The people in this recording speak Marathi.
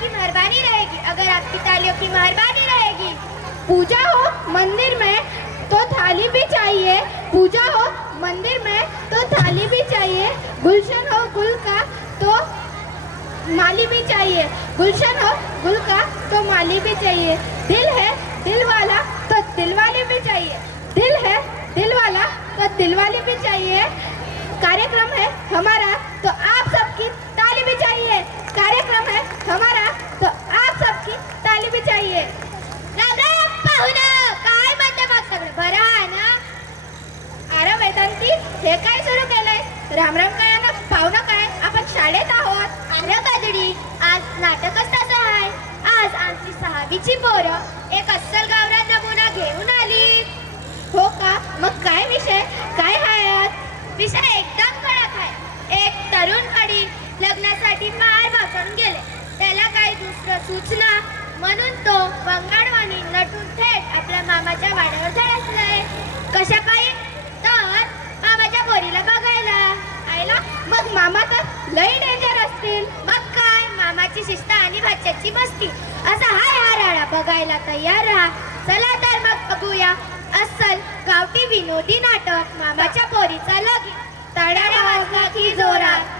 की मेहरबानी रहेगी, अगर आपकी तालियों की मेहरबानी रहेगी। पूजा हो मंदिर में तो थाली भी चाहिए, पूजा हो मंदिर में तो थाली भी चाहिए, गुलशन हो गुल का तो माली भी चाहिए, गुलशन हो गुल का तो माली भी चाहिए। दिल है दिल वाला तो दिल वाली भी चाहिए, दिल है दिल वाला तो दिल वाली भी चाहिए। कार्यक्रम है हमारा तो आप सबकी ताली भी चाहिए, कार्यक्रम है हमारा तो आप सबकी ताली भी चाहिए। राम राम पाहुणा, काय म्हणते मग सगळं बरं आहे ना? अरे वेदांती, हे काय सुरू केलंय? राम राम काय ना पाहुणं काय, आपण शाळेत आहोत. अरे गजडी, आज नाटकच तसं आहे. आज आमची 6वीची पोरं एक अस्सल गावरान नमुना घेऊन आली. हो का? मग काय विषय काय हायत? विषय एकदम कडक आहे. एक तरुण वडील लग्नासाठी माळ वापरून गेले. त्याला काही दुसरं सुचना म्हणून तो वंगाडवाणी नटून थेट आपल्या मामाच्या वाड्यावर धडकलाय. कशा पायी? तर मामाच्या पोरीला बघायला. आयला, मग मामा तर लई डेंजर असतील. मग काय, मामाची शिस्त आणि भाच्याची मस्ती असा हाय हा राडा. बघायला तयार राहा. चला तर मग बघूया अस्सल गावठी विनोदी नाटक मामाच्या पोरीचा लगीन. तडारा वाजला की जोरात.